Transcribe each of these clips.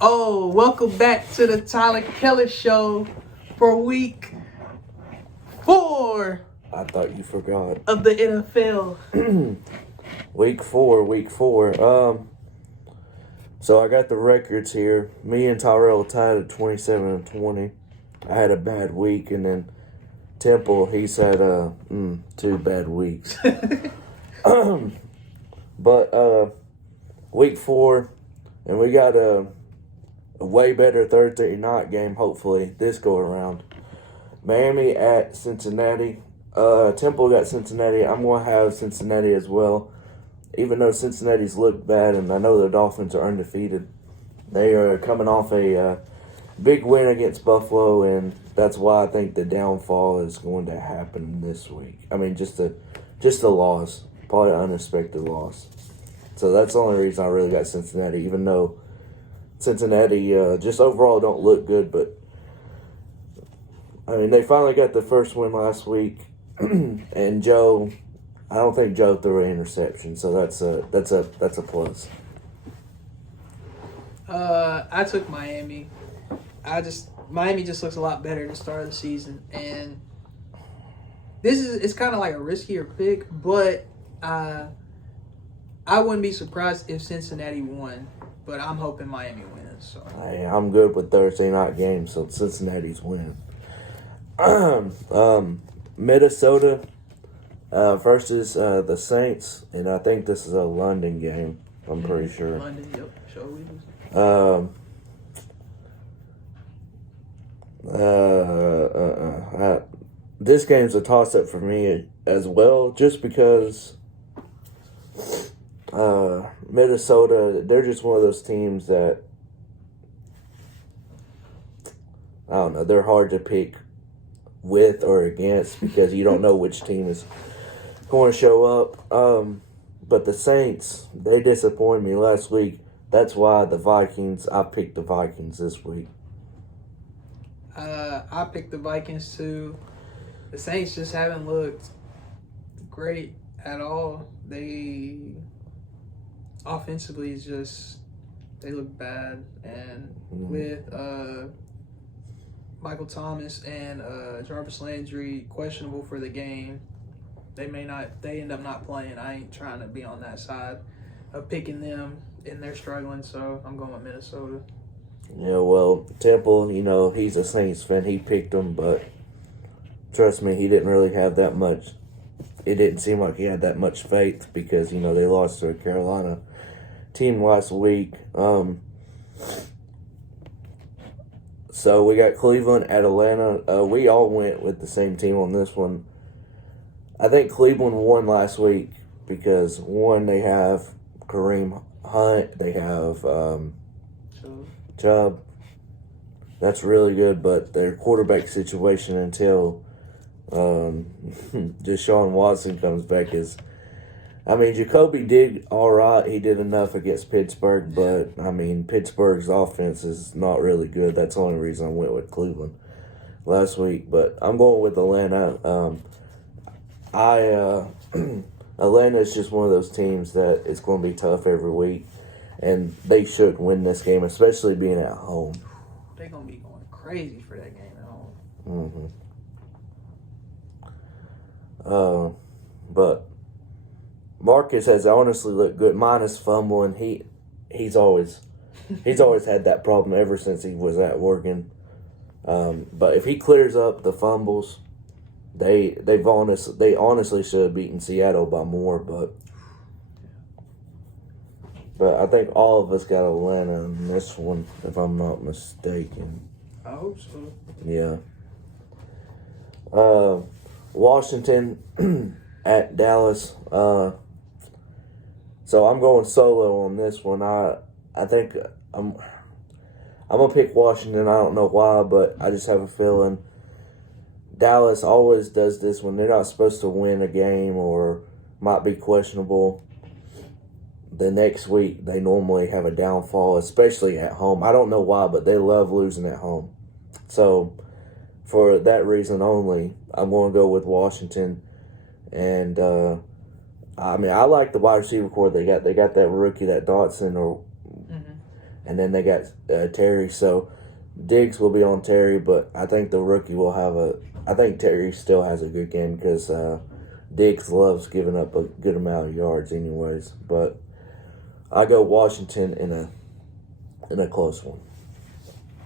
Oh, welcome back to the Tyler Keller Show for week 4 I thought you forgot. of the NFL. Week four. So I got the records here. Me and Tyrell tied at 27-20. I had a bad week, and then Temple, he's had 2 bad weeks. But week 4, and we got a way better Thursday night game, hopefully, this go around. Miami at Cincinnati. Temple got Cincinnati. I'm going to have Cincinnati as well. Even though Cincinnati's looked bad, and I know the Dolphins are undefeated, they are coming off a big win against Buffalo, and that's why I think the downfall is going to happen this week. I mean, just a loss, probably an unexpected loss. So that's the only reason I really got Cincinnati, even though Cincinnati just overall don't look good. But I mean, they finally got the first win last week, and Joe. I don't think Joe threw an interception, so that's a plus. I took Miami. Miami just looks a lot better at the start of the season, and it's kind of like a riskier pick, but I wouldn't be surprised if Cincinnati won, but I'm hoping Miami wins. So Hey, I'm good with Thursday night games, so Cincinnati's win. Minnesota versus the Saints, and I think this is a London game. I'm pretty sure. London, yep, sure. This game's a toss-up for me as well, just because Minnesota, they're just one of those teams that, I don't know, they're hard to pick with or against because you don't know which team is going to show up. But the Saints, they disappointed me last week. That's why I picked the Vikings this week. I picked the Vikings too. The Saints just haven't looked great at all. They offensively they look bad, and with Michael Thomas and Jarvis Landry questionable for the game, they end up not playing. I ain't trying to be on that side of picking them, and they're struggling, so I'm going with Minnesota. Yeah, well, Temple, he's a Saints fan. He picked them, but trust me, he didn't really have that much. It didn't seem like he had that much faith because, they lost to a Carolina team last week. So we got Cleveland at Atlanta. We all went with the same team on this one. I think Cleveland won last week because, one, they have Kareem Hunt. They have Chubb. That's really good, but their quarterback situation until Deshaun Watson comes back Jacoby did all right. He did enough against Pittsburgh, but, Pittsburgh's offense is not really good. That's the only reason I went with Cleveland last week. But I'm going with Atlanta. Atlanta is just one of those teams that it's going to be tough every week, and they should win this game, especially being at home. They're going to be going crazy for that game at home. But Marcus has honestly looked good, minus fumbling. He's always had that problem ever since he was at Oregon. But if he clears up the fumbles, they honestly should have beaten Seattle by more. But I think all of us got Atlanta in this one, if I'm not mistaken. I hope so. Yeah. Washington at Dallas. So I'm going solo on this one. I think I'm gonna pick Washington. I don't know why, but I just have a feeling Dallas always does this when they're not supposed to win a game or might be questionable. The next week they normally have a downfall, especially at home. I don't know why, but they love losing at home. So for that reason only, I'm going to go with Washington. And I like the wide receiver core they got. They got that rookie, that Dotson, and then they got Terry. So Diggs will be on Terry, but I think the rookie will have I think Terry still has a good game because Diggs loves giving up a good amount of yards, anyways. But I go Washington in a close one.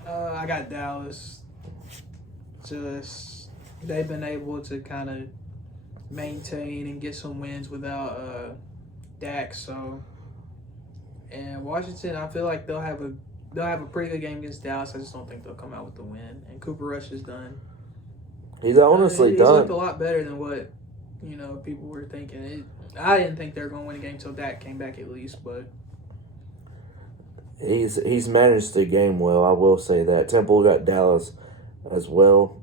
I got Dallas. Just they've been able to kind of maintain and get some wins without Dak. So, and Washington, I feel like they'll have a pretty good game against Dallas. I just don't think they'll come out with the win. And Cooper Rush is done. He's honestly he's done. looked a lot better than what people were thinking. I didn't think they were going to win a game until Dak came back at least, but he's managed the game well. I will say that. Temple got Dallas as well.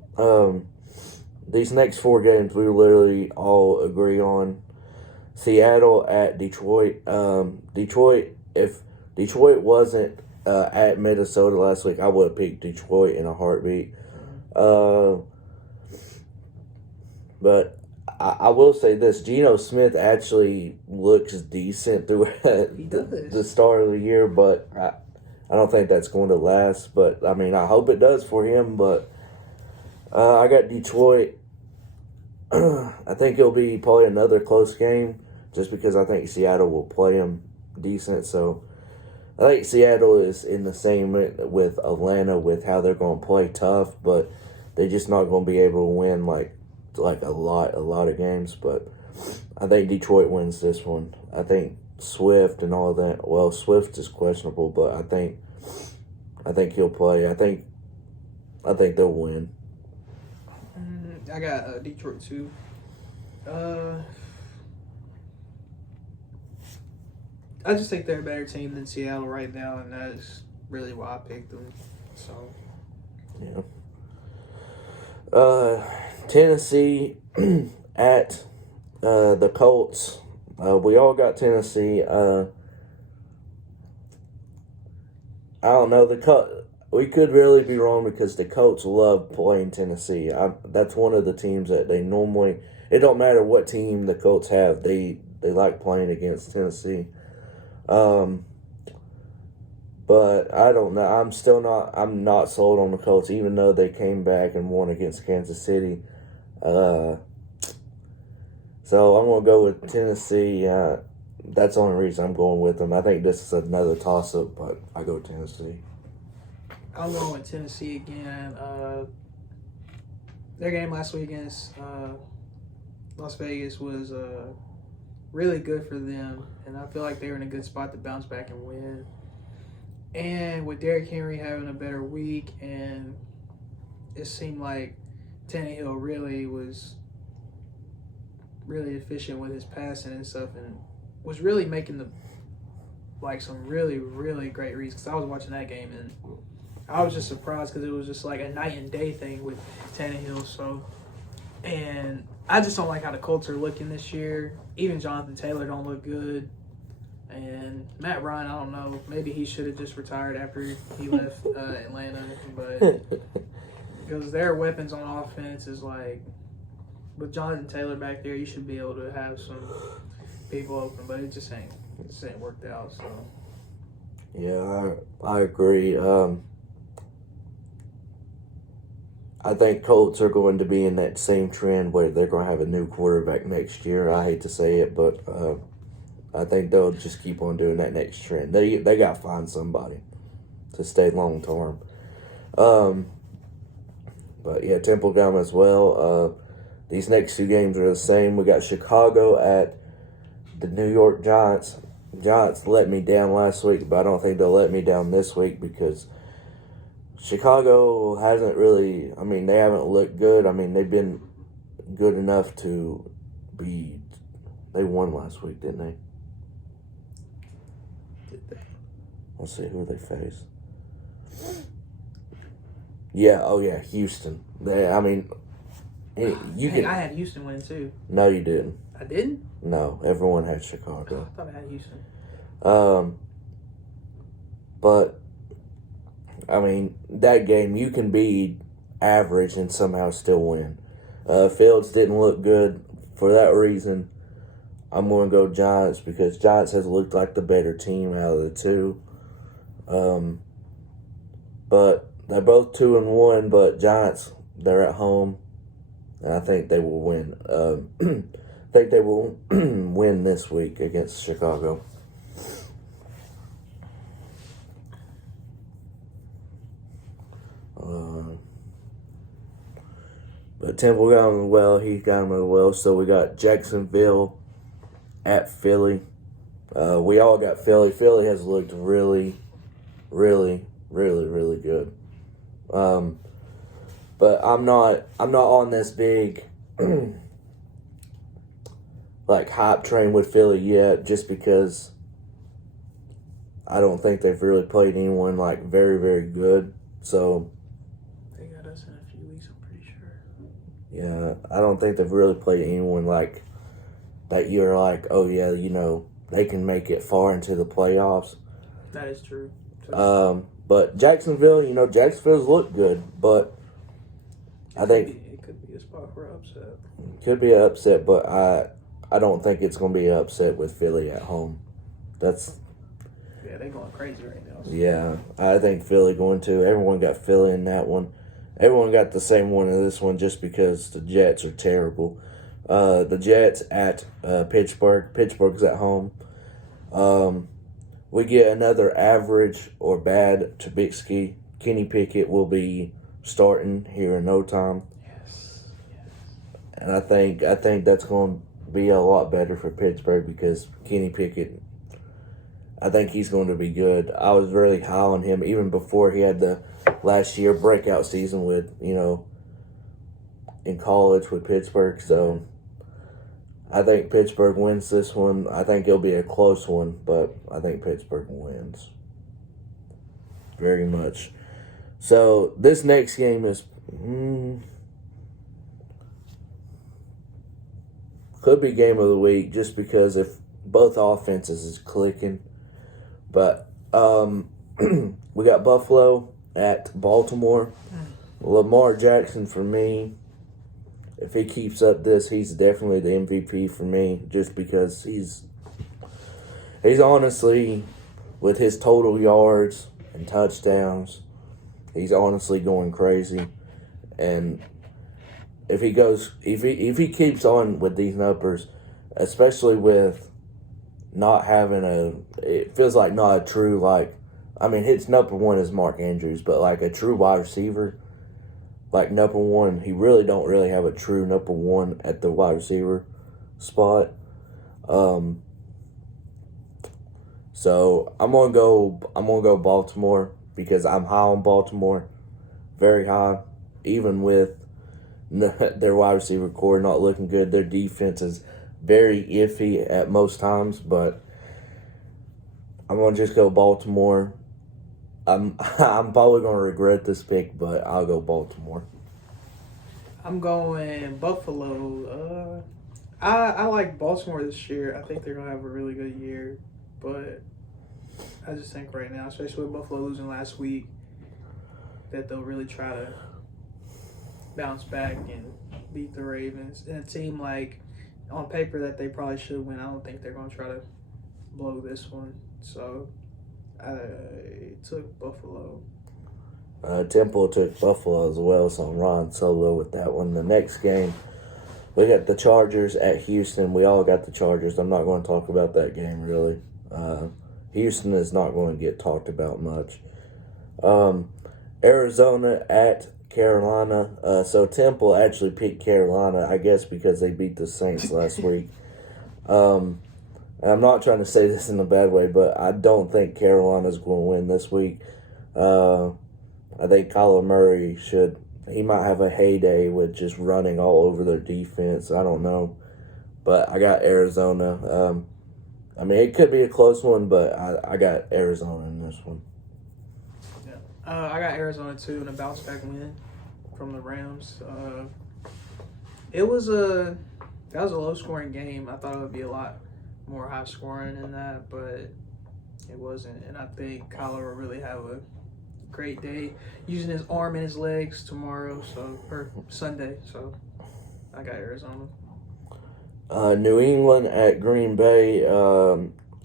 These next 4 games we literally all agree on. Seattle at Detroit. Detroit. If Detroit wasn't at Minnesota last week, I would have picked Detroit in a heartbeat. But I will say this: Geno Smith actually looks decent throughout the start of the year, but I don't think that's going to last. But I mean, I hope it does for him. But I got Detroit. I think it'll be probably another close game, just because I think Seattle will play him decent. So I think Seattle is in the same with Atlanta with how they're going to play tough, but they're just not going to be able to win like a lot of games. But I think Detroit wins this one. I think Swift and all that. Well, Swift is questionable, but I think he'll play. I think they'll win. I got Detroit too. I just think they're a better team than Seattle right now, and that's really why I picked them. So, yeah. Tennessee at the Colts. We all got Tennessee. I don't know. We could really be wrong because the Colts love playing Tennessee. That's one of the teams that they normally. It don't matter what team the Colts have. They like playing against Tennessee. But I don't know. I'm not sold on the Colts, even though they came back and won against Kansas City. So I'm going to go with Tennessee. That's the only reason I'm going with them. I think this is another toss-up, but I go Tennessee. I'm going with Tennessee again. Their game last week against Las Vegas was really good for them, and I feel like they were in a good spot to bounce back and win. And with Derrick Henry having a better week, and it seemed like Tannehill really was really efficient with his passing and stuff, and was really making some really, really great reads. Because I was watching that game, and I was just surprised because it was just like a night and day thing with Tannehill. So, and I just don't like how the Colts are looking this year. Even Jonathan Taylor don't look good. And Matt Ryan, I don't know. Maybe he should have just retired after he left Atlanta. But because their weapons on offense is like, with Jonathan Taylor back there, you should be able to have some people open. But it just ain't worked out. So yeah, I agree. I think Colts are going to be in that same trend where they're going to have a new quarterback next year. I hate to say it, but I think they'll just keep on doing that next trend. They got to find somebody to stay long term. But yeah, Temple got them as well. These next 2 games are the same. We got Chicago at the New York Giants. Giants let me down last week, but I don't think they'll let me down this week because Chicago hasn't really, they haven't looked good. They've been good enough to be, they won last week, didn't they? Let's see who they faced. Yeah, Houston. I had Houston winning too. No, you didn't. I didn't? No, everyone had Chicago. I thought I had Houston. But that game, you can be average and somehow still win. Fields didn't look good. For that reason, I'm going to go Giants because Giants has looked like the better team out of the 2. But they're both 2-1. But Giants, they're at home, and I think they will win. I think they will win this week against Chicago. But Temple got him well. He got him well. So we got Jacksonville at Philly. We all got Philly. Philly has looked really, really, really, really good. But I'm not on this big like hype train with Philly yet, just because I don't think they've really played anyone like very, very good. So they got us in a few weeks, I'm pretty sure. Yeah, I don't think they've really played anyone like that. You're like, oh yeah, they can make it far into the playoffs. That is true. But Jacksonville, Jacksonville's looked good, but I think it could be a spot for upset. Could be an upset, but I don't think it's going to be an upset with Philly at home. Yeah, they're going crazy right now. So. Yeah, I think Philly going to. Everyone got Philly in that one. Everyone got the same one in this one just because the Jets are terrible. The Jets at Pittsburgh. Pittsburgh's at home. We get another average or bad Trubisky. Kenny Pickett will be starting here in no time. Yes. And I think that's going to be a lot better for Pittsburgh because Kenny Pickett, I think he's going to be good. I was really high on him even before he had the last year breakout season with, in college with Pittsburgh. So I think Pittsburgh wins this one. I think it'll be a close one, but I think Pittsburgh wins. Very much. So this next game is could be game of the week just because if both offenses is clicking. But we got Buffalo at Baltimore. Lamar Jackson for me. If he keeps up this, he's definitely the MVP for me just because he's honestly, with his total yards and touchdowns, he's honestly going crazy. And if he keeps on with these numbers, especially with not having it feels like not a true, his number one is Mark Andrews, but like a true wide receiver, like number one, he really don't really have a true number one at the wide receiver spot. So I'm gonna go Baltimore because I'm high on Baltimore, very high, even with their wide receiver core not looking good. Their defense is very iffy at most times, but I'm gonna just go Baltimore. I'm probably gonna regret this pick, but I'll go Baltimore. I'm going Buffalo. I like Baltimore this year. I think they're gonna have a really good year, but I just think right now, especially with Buffalo losing last week, that they'll really try to bounce back and beat the Ravens. And a team like on paper that they probably should win, I don't think they're gonna try to blow this one. So I took Buffalo. Temple took Buffalo as well, so I'm riding solo with that one. The next game, we got the Chargers at Houston. We all got the Chargers. I'm not going to talk about that game, really. Houston is not going to get talked about much. Arizona at Carolina. So Temple actually picked Carolina, I guess, because they beat the Saints last week. And I'm not trying to say this in a bad way, but I don't think Carolina's going to win this week. I think Kyler Murray he might have a heyday with just running all over their defense. I don't know. But I got Arizona. It could be a close one, but I got Arizona in this one. Yeah. I got Arizona too in a bounce back win from the Rams. That was a low scoring game. I thought it would be a lot more high scoring than that, but it wasn't. And I think Kyler will really have a great day using his arm and his legs tomorrow, or Sunday. So I got Arizona. New England at Green Bay.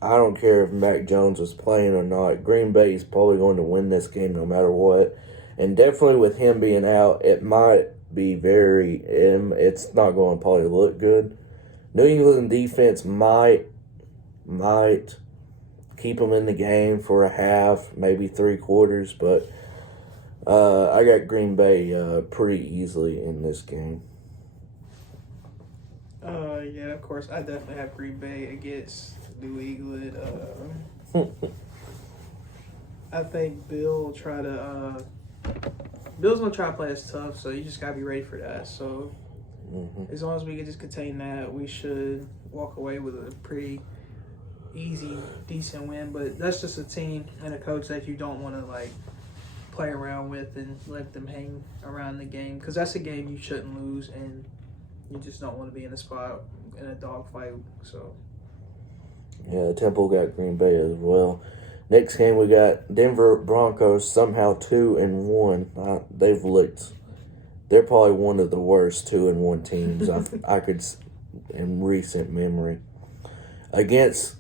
I don't care if Mac Jones was playing or not. Green Bay is probably going to win this game no matter what. And definitely with him being out, it might be it's not going to probably look good. New England defense might keep them in the game for a half, maybe 3/4, but I got Green Bay pretty easily in this game. Yeah, of course. I definitely have Green Bay against New England. I think Bill's gonna try to play us tough, so you just gotta be ready for that. So as long as we can just contain that, we should walk away with a pretty easy, decent win. But that's just a team and a coach that you don't want to play around with and let them hang around the game, because that's a game you shouldn't lose, and you just don't want to be in a spot in a dogfight. So yeah, Temple got Green Bay as well. Next game we got Denver Broncos, somehow 2-1. They're probably one of the worst 2-1 teams I could in recent memory, against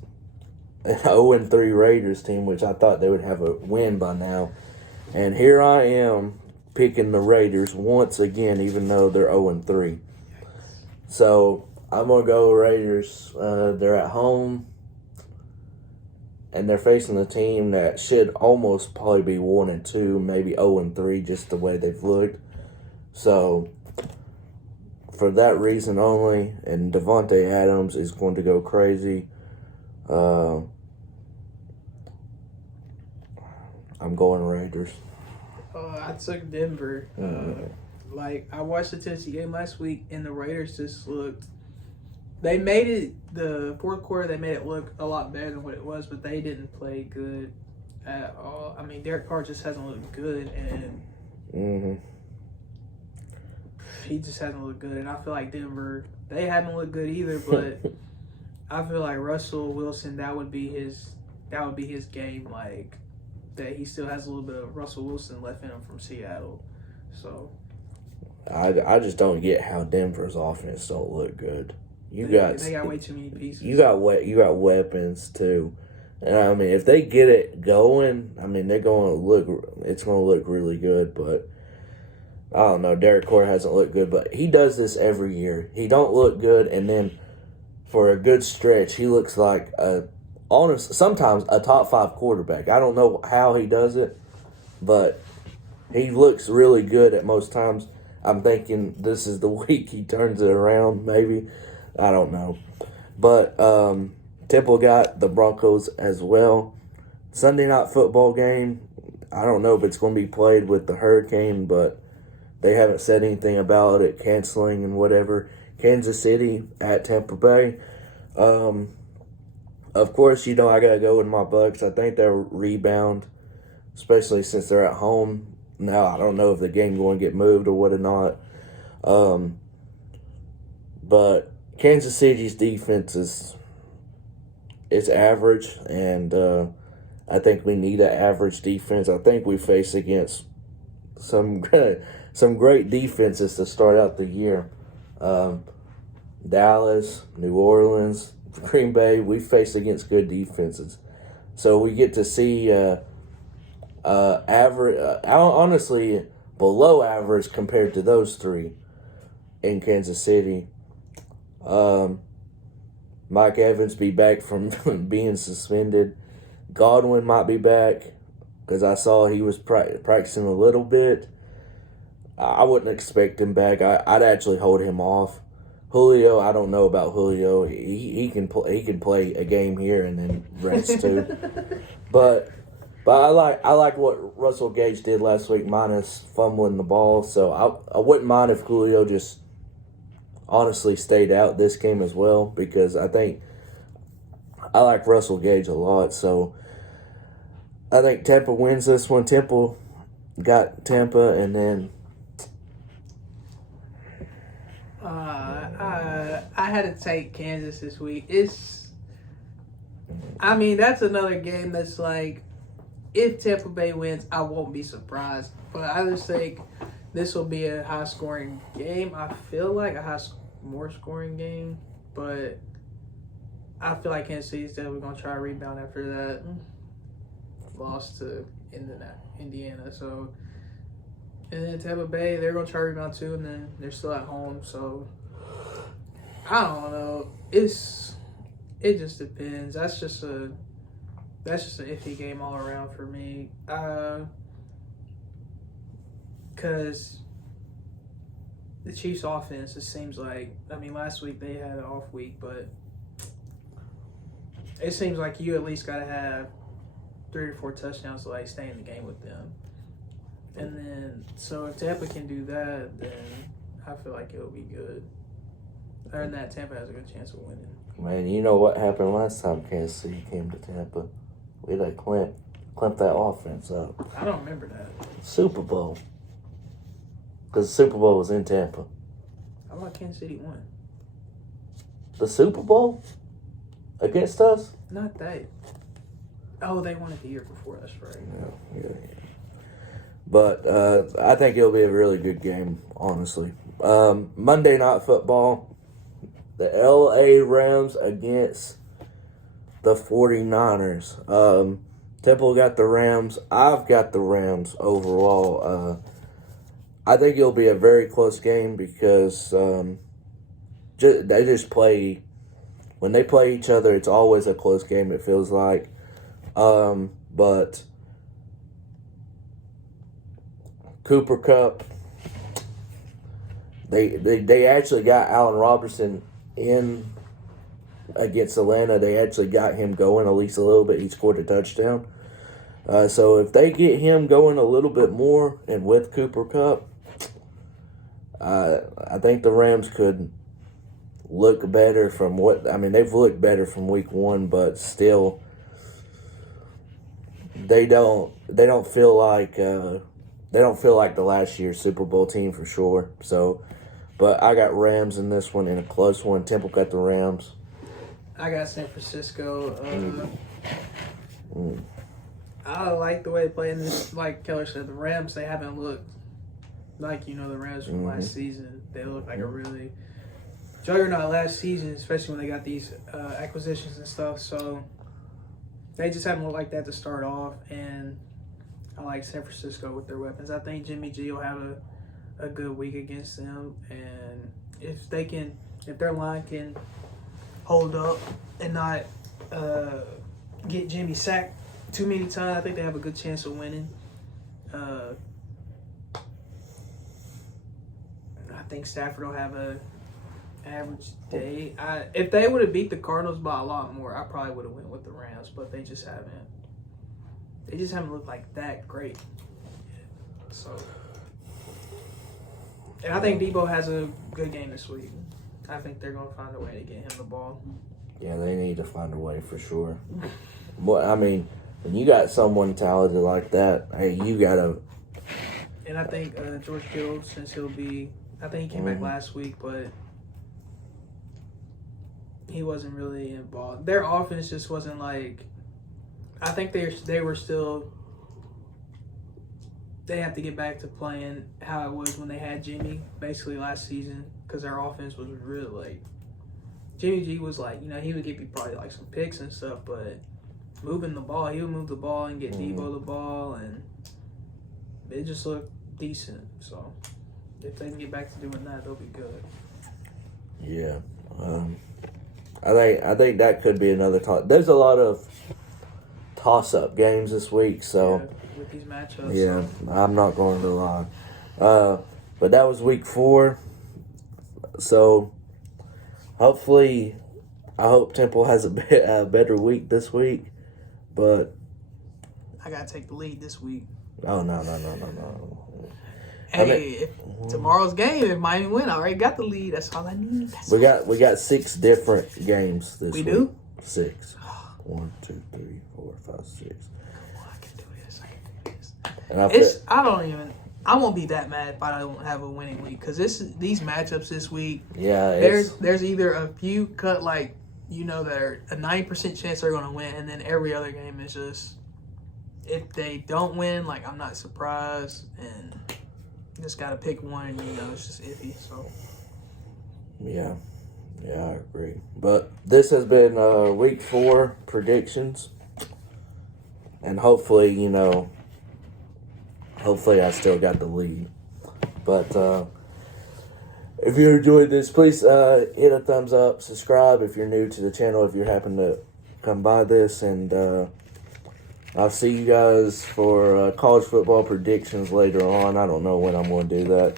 an 0-3 Raiders team, which I thought they would have a win by now. And here I am picking the Raiders once again, even though they're 0-3. So I'm going to go Raiders. They're at home, and they're facing a team that should almost probably be 1-2, maybe 0-3, just the way they've looked. So for that reason only, and Devontae Adams is going to go crazy. I'm going Raiders. I took Denver. I watched the Tennessee game last week, and the Raiders just looked. They made it the fourth quarter. They made it look a lot better than what it was, but they didn't play good at all. I mean, Derek Carr just hasn't looked good, and he just hasn't looked good. And I feel like Denver, they haven't looked good either. But I feel like Russell Wilson, that would be his game. That he still has a little bit of Russell Wilson left in him from Seattle. So I just don't get how Denver's offense don't look good. They got way too many pieces. You got weapons too, and I mean if they get it going, I mean it's going to look really good. But I don't know, Derek Carr hasn't looked good, but he does this every year. He don't look good, and then for a good stretch, he looks like sometimes a top 5 quarterback. I don't know how he does it, but he looks really good at most times. I'm thinking this is the week he turns it around, maybe. I don't know. But Temple got the Broncos as well. Sunday night football game. I don't know if it's going to be played with the hurricane, but they haven't said anything about it canceling and whatever. Kansas City at Tampa Bay. Of course, I got to go with my Bucks. I think they'll rebound, especially since they're at home. Now, I don't know if the game's going to get moved or what or not. But Kansas City's defense is average, and I think we need an average defense. I think we face against some great defenses to start out the year. Dallas, New Orleans, Green Bay, we face against good defenses. So we get to see average, honestly, below average compared to those three in Kansas City. Mike Evans be back from being suspended. Godwin might be back because I saw he was practicing a little bit. I wouldn't expect him back. I'd actually hold him off. Julio, I don't know about Julio. He can play a game here and then rest too. But I like what Russell Gage did last week, minus fumbling the ball. So I wouldn't mind if Julio just honestly stayed out this game as well, because I think I like Russell Gage a lot. So I think Tampa wins this one. Temple got Tampa, and then I had to take Kansas this week. That's another game that's like, if Tampa Bay wins, I won't be surprised. But I just think this will be a high-scoring game. I feel like more scoring game, but I feel like Kansas City's definitely going to try to rebound after that loss to Indiana. So, and then Tampa Bay, they're going to try to rebound too, and then they're still at home. So, I don't know. It just depends. That's just an iffy game all around for me. Because the Chiefs' offense, it seems like, I mean, last week they had an off week, but it seems like you at least got to have 3 or 4 touchdowns to like stay in the game with them. And then, so if Tampa can do that, then I feel like it'll be good. Other than that, Tampa has a good chance of winning. Man, you know what happened last time Kansas City came to Tampa? We like clamp that offense up. I don't remember that. Super Bowl. Because the Super Bowl was in Tampa. How about Kansas City won? The Super Bowl? Against us? Not that. Oh, they won it the year before. That's right. Yeah. But I think it'll be a really good game, honestly. Monday Night Football. The L.A. Rams against the 49ers. Temple got the Rams. I've got the Rams overall. I think it'll be a very close game because they just play. When they play each other, it's always a close game, it feels like. But Cooper Kupp, they actually got Allen Robinson in against Atlanta. They actually got him going at least a little bit. He scored a touchdown. So if they get him going a little bit more and with Cooper Kupp, I think the Rams could look better from they've looked better from week 1, but still they don't feel like the last year's Super Bowl team for sure. So, but I got Rams in this one in a close one. Temple got the Rams. I got San Francisco. I like the way they play in this. Like Keller said, the Rams, they haven't looked like, the Rams from last season. They look like a really juggernaut last season, especially when they got these acquisitions and stuff. So they just haven't looked like that to start off. And I like San Francisco with their weapons. I think Jimmy G will have a good week against them. And if their line can hold up and not get Jimmy sacked too many times, I think they have a good chance of winning. I think Stafford will have a average day. If they would have beat the Cardinals by a lot more, I probably would have went with the Rams, but they just haven't. They just haven't looked like that great. So, and I think Debo has a good game this week. I think they're going to find a way to get him the ball. Yeah, they need to find a way for sure. But I mean, when you got someone talented like that, hey, you gotta. And I think George Kittle, since I think he came back last week, but he wasn't really involved. Their offense just wasn't like. I think they were still. They have to get back to playing how it was when they had Jimmy, basically last season, because their offense was really like. Jimmy G was like, he would give you probably like some picks and stuff, but moving the ball, he would move the ball and get Debo the ball, and it just looked decent. So if they can get back to doing that, they'll be good. Yeah, I think that could be another toss. There's a lot of toss-up games this week, so yeah, with these matchups. Yeah, so. I'm not going to lie. But that was week 4, so hopefully, I hope Temple has a better week this week. But I gotta take the lead this week. Oh no! Hey, if tomorrow's game, if Miami win, I already got the lead. That's all I need. We got 6 different games this week. We do? 6. 1, 2, 3, 4, 5, 6. Come on, I can do this. And I won't be that mad if I don't have a winning week, because these matchups this week. Yeah, there's either a few that are a 90% chance they're going to win, and then every other game is just, if they don't win, like, I'm not surprised, and you just got to pick one, and it's just iffy. So yeah, Yeah, I agree. But this has been week 4 predictions. And hopefully, hopefully I still got the lead. But if you enjoyed this, please hit a thumbs up, subscribe if you're new to the channel, if you happen to come by this. And I'll see you guys for college football predictions later on. I don't know when I'm going to do that.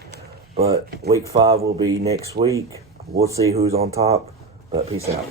But week 5 will be next week. We'll see who's on top. But peace out.